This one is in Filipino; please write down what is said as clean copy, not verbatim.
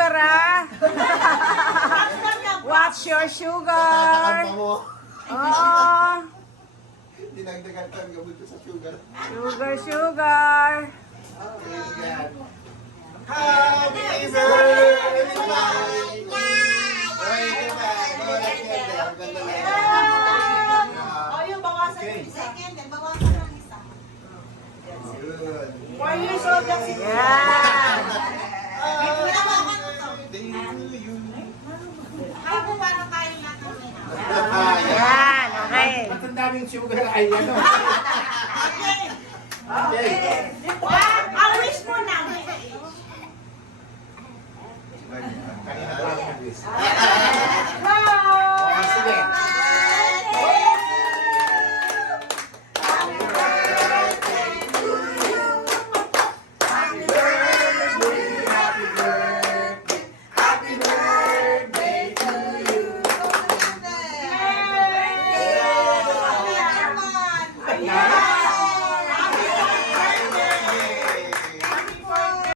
sugar, ah. Watch your sugar. Oo. Dinagdagan ka ang gamot ko sa sugar. Sugar, sugar. Happy birthday! Oh, yung bawasan yung second, then bawasan ng isa. 4 years old lang si Kuya. Yan. Pinabawakan mo to. Kaya po parang kain natin. Yan, okay. Ang daming sugar ay ano. Okay. Okay.